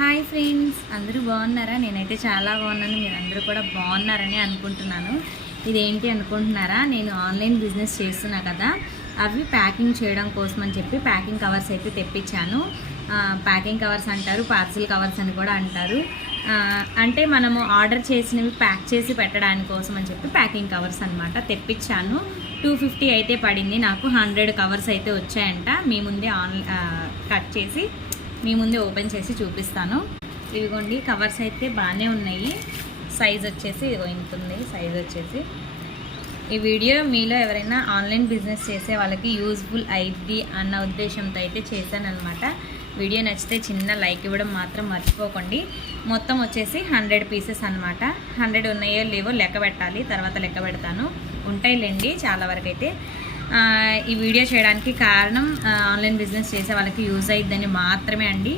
Hi friends, అందరూ బాగున్నారా? నేనైతే చాలా బాగున్నాను. మీరు అందరూ కూడా బాగున్నారని అనుకుంటున్నాను. ఇదేంటి అనుకుంటున్నారా? నేను ఆన్లైన్ బిజినెస్ చేస్తున్నా కదా, అవి ప్యాకింగ్ చేయడం కోసం అని చెప్పి ప్యాకింగ్ కవర్స్ అయితే తెప్పించాను. ప్యాకింగ్ కవర్స్ అంటారు, పార్సిల్ కవర్స్ అని కూడా అంటారు. అంటే మనము ఆర్డర్ చేసినవి ప్యాక్ చేసి పెట్టడానికి కోసం అని చెప్పి ప్యాకింగ్ కవర్స్ అనమాట తెప్పించాను. 250 అయితే పడింది. నాకు 100 కవర్స్ అయితే వచ్చాయంట. మీ ముందే కట్ చేసి మీ ముందే ఓపెన్ చేసి చూపిస్తాను. ఇదిగోండి, కవర్స్ అయితే బాగానే ఉన్నాయి. సైజ్ వచ్చేసి ఇదిగో ఇంత ఉంది సైజ్ వచ్చేసి. ఈ వీడియో మీలో ఎవరైనా ఆన్లైన్ బిజినెస్ చేసే వాళ్ళకి యూజ్ఫుల్ అయింది అన్న ఉద్దేశంతో అయితే చేశానన్నమాట. వీడియో నచ్చితే చిన్న లైక్ ఇవ్వడం మాత్రం మర్చిపోకండి. మొత్తం వచ్చేసి 100 పీసెస్ అనమాట. 100 ఉన్నాయో లేవో లెక్క పెట్టాలి, తర్వాత లెక్క పెడతాను. ఉంటాయిలేండి చాలా వరకు అయితే. ఈ వీడియో చేయడానికి కారణం ఆన్లైన్ బిజినెస్ చేసే వాళ్ళకి యూజ్ అయ్యిద్దని మాత్రమే అండి.